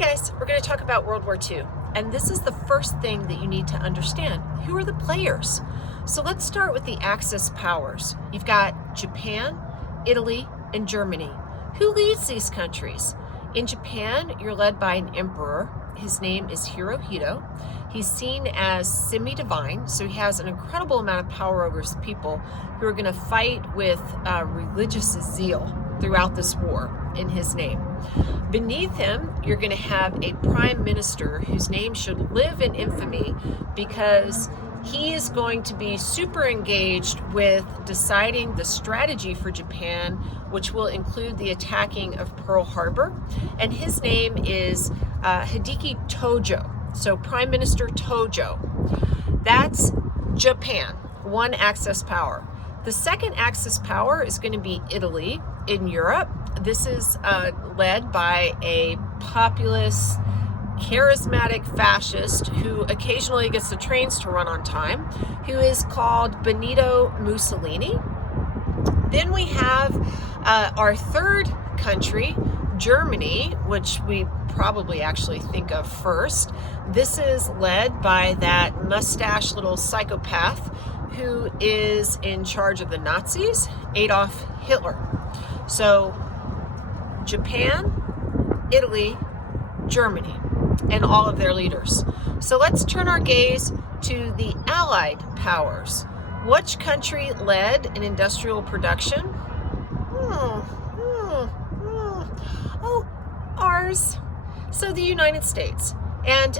guys, we're going to talk about World War II. And this is the first thing that you need to understand. Who are the players? So let's start with the Axis powers. You've got Japan, Italy, and Germany. Who leads these countries? In Japan, you're led by an emperor. His name is Hirohito. He's seen as semi-divine, so he has an incredible amount of power over his people who are going to fight with religious zeal throughout this war in his name. Beneath him, you're going to have a prime minister whose name should live in infamy because he is going to be super engaged with deciding the strategy for Japan, which will include the attacking of Pearl Harbor. And his name is Hideki Tojo. So Prime Minister Tojo. That's Japan, one Axis power. The second Axis power is going to be Italy in Europe. This is led by a populist, charismatic fascist who occasionally gets the trains to run on time, who is called Benito Mussolini. Then we have our third country, Germany, which we probably actually think of first. This is led by that mustache little psychopath who is in charge of the Nazis, Adolf Hitler. So Japan, Italy, Germany, and all of their leaders. So let's turn our gaze to the Allied powers. Which country led in industrial production? Oh, ours. So the United States. And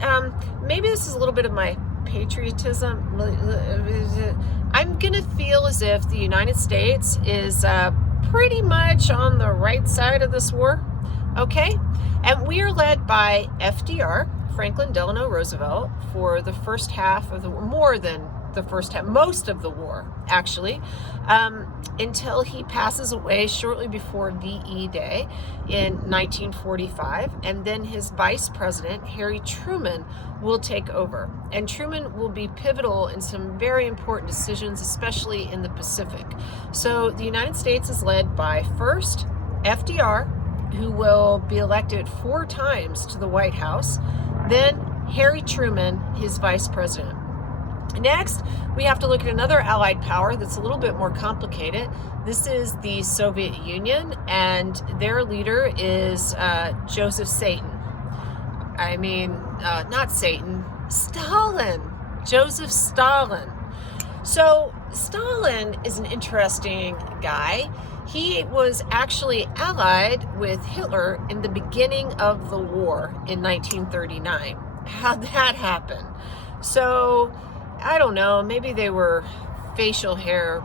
maybe this is a little bit of my patriotism. I'm going to feel as if the United States is pretty much on the right side of this war. Okay? And we are led by FDR, Franklin Delano Roosevelt, for the first half of the war, more than the first half, most of the war, actually, until he passes away shortly before VE Day in 1945. And then his vice president, Harry Truman, will take over. And Truman will be pivotal in some very important decisions, especially in the Pacific. So the United States is led by first FDR, who will be elected 4 times to the White House, then Harry Truman, his vice president. Next, we have to look at another Allied power that's a little bit more complicated. This is the Soviet Union, and their leader is Joseph Stalin. Not Satan, Stalin. Joseph Stalin. So Stalin is an interesting guy. He was actually allied with Hitler in the beginning of the war in 1939. How'd that happen? So, I don't know, maybe they were facial hair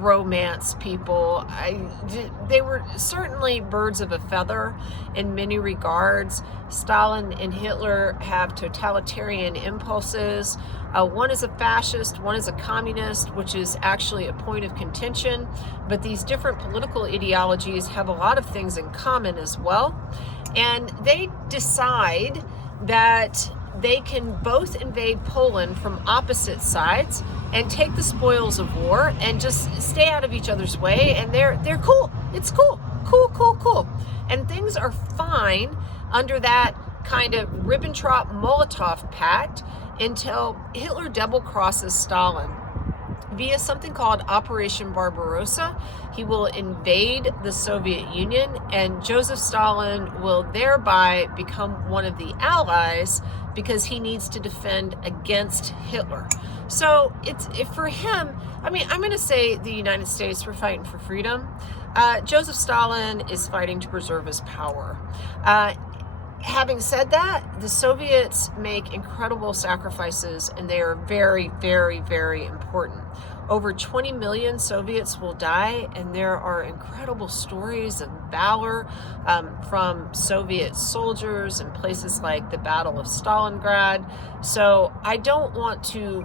romance people. They were certainly birds of a feather in many regards. Stalin and Hitler have totalitarian impulses. One is a fascist, one is a communist, which is actually a point of contention. But these different political ideologies have a lot of things in common as well. And they decide that they can both invade Poland from opposite sides and take the spoils of war and just stay out of each other's way. And they're cool. It's cool. Cool. And things are fine under that kind of Ribbentrop-Molotov pact until Hitler double crosses Stalin via something called Operation Barbarossa. He will invade the Soviet Union, and Joseph Stalin will thereby become one of the allies because he needs to defend against Hitler. So it's for him, I'm going to say the United States, we're fighting for freedom. Joseph Stalin is fighting to preserve his power. Having said that, the Soviets make incredible sacrifices, and they are very, very, very important. Over 20 million Soviets will die, and there are incredible stories of valor from Soviet soldiers in places like the Battle of Stalingrad. So I don't want to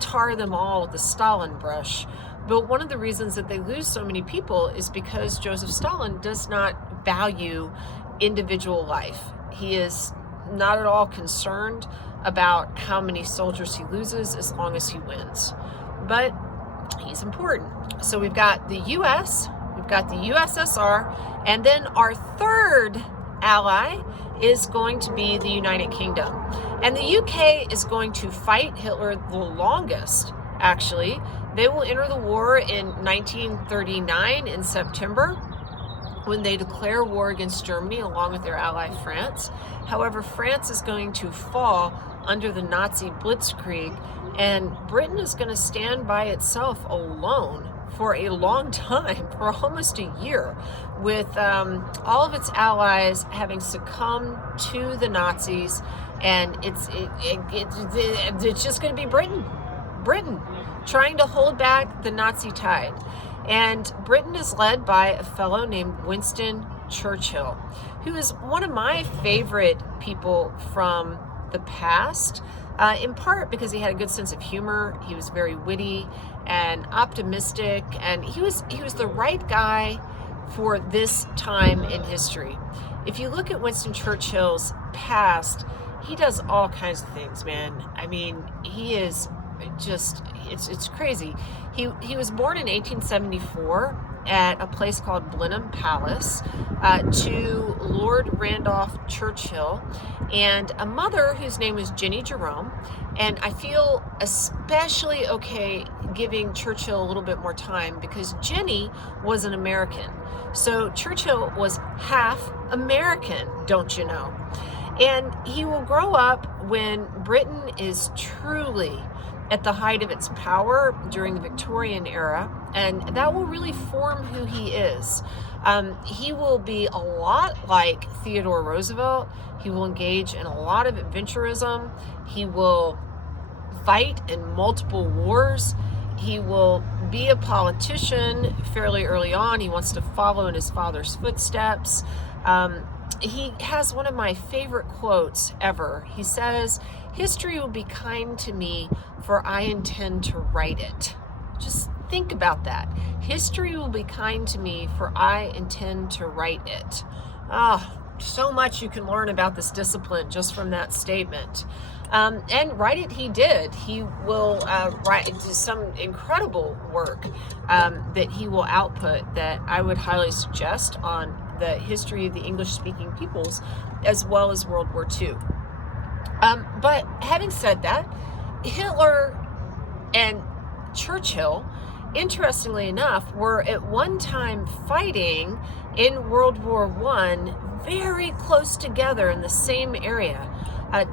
tar them all with the Stalin brush, but one of the reasons that they lose so many people is because Joseph Stalin does not value individual life. He is not at all concerned about how many soldiers he loses as long as he wins. But he's important. So we've got the US, we've got the USSR, and then our third ally is going to be the United Kingdom. And the UK is going to fight Hitler the longest, actually. They will enter the war in 1939 in September, when they declare war against Germany along with their ally France. However, France is going to fall under the Nazi blitzkrieg, and Britain is going to stand by itself alone for a long time, for almost a year, with all of its allies having succumbed to the Nazis, and it's just going to be Britain trying to hold back the Nazi tide. And Britain is led by a fellow named Winston Churchill, who is one of my favorite people from the past, in part because he had a good sense of humor. He was very witty and optimistic, and he was the right guy for this time in history. If you look at Winston Churchill's past, he does all kinds of things, man. I mean, he is just, it's crazy. He was born in 1874 at a place called Blenheim Palace to Lord Randolph Churchill and a mother whose name was Jenny Jerome. And I feel especially okay giving Churchill a little bit more time because Jenny was an American. So Churchill was half American, don't you know? And he will grow up when Britain is truly at the height of its power during the Victorian era, and that will really form who he is. He will be a lot like Theodore Roosevelt. He will engage in a lot of adventurism. He will fight in multiple wars. He will be a politician fairly early on. He wants to follow in his father's footsteps. He has one of my favorite quotes ever. He says, "History will be kind to me, for I intend to write it." Just think about that. History will be kind to me, for I intend to write it. So much you can learn about this discipline just from that statement. And write it he did. He will write some incredible work that he will output that I would highly suggest on the history of the English-speaking peoples, as well as World War II. But having said that, Hitler and Churchill, interestingly enough, were at one time fighting in World War I very close together in the same area.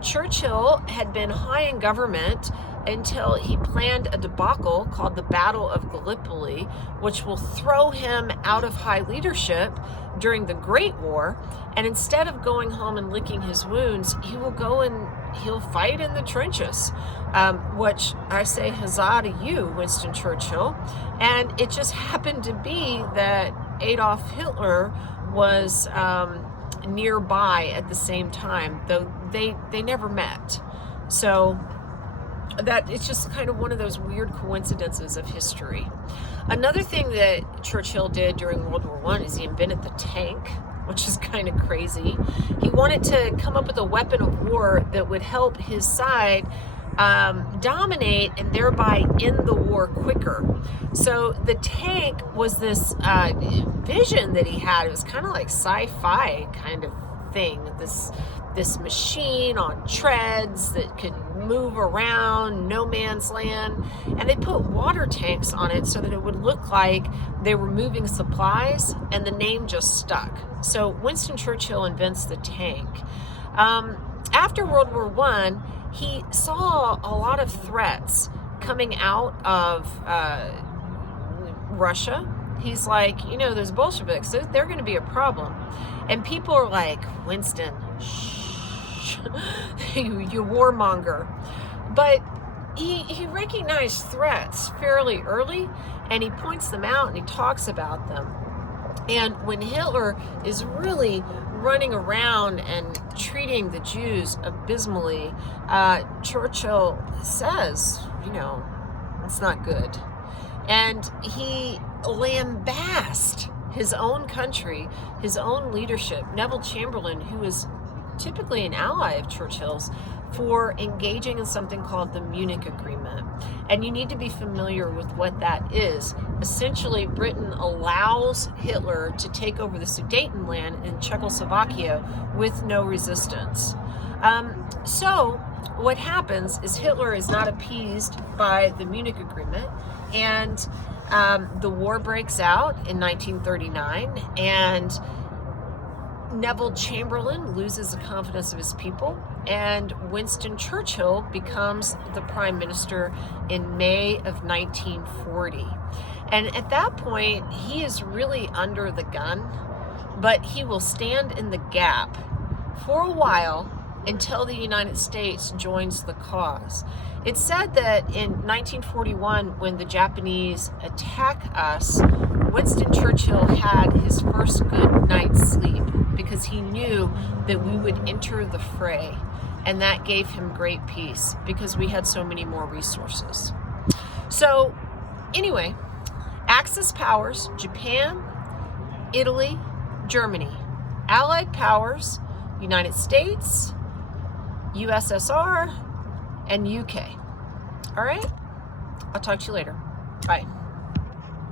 Churchill had been high in government until he planned a debacle called the Battle of Gallipoli, which will throw him out of high leadership during the Great War. And instead of going home and licking his wounds, he will go and he'll fight in the trenches, which I say huzzah to you, Winston Churchill. And it just happened to be that Adolf Hitler was nearby at the same time, though they never met. So that it's just kind of one of those weird coincidences of history. Another thing that Churchill did during World War I is he invented the tank, which is kind of crazy. He wanted to come up with a weapon of war that would help his side dominate and thereby end the war quicker. So the tank was this vision that he had. It was kind of like sci-fi kind of thing. This machine on treads that could move around no man's land, and they put water tanks on it so that it would look like they were moving supplies, and the name just stuck. So Winston Churchill invents the tank. After World War I, he saw a lot of threats coming out of Russia. He's like, those Bolsheviks, they're going to be a problem. And people are like, Winston, shh, you warmonger. But he recognized threats fairly early, and he points them out and he talks about them. And when Hitler is really running around and treating the Jews abysmally, Churchill says, it's not good. And he lambasted his own country, his own leadership, Neville Chamberlain, who was typically an ally of Churchill's, for engaging in something called the Munich Agreement. And you need to be familiar with what that is. essentially Britain allows Hitler to take over the Sudetenland in Czechoslovakia with no resistance. So what happens is Hitler is not appeased by the Munich Agreement, and the war breaks out in 1939, and Neville Chamberlain loses the confidence of his people, and Winston Churchill becomes the prime minister in May of 1940. And at that point, he is really under the gun, but he will stand in the gap for a while until the United States joins the cause. It's said that in 1941, when the Japanese attack us, Winston Churchill had his first good night's sleep because he knew that we would enter the fray, and that gave him great peace because we had so many more resources. So anyway, Axis powers: Japan, Italy, Germany. Allied powers: United States, USSR, and UK. All right, I'll talk to you later. Bye.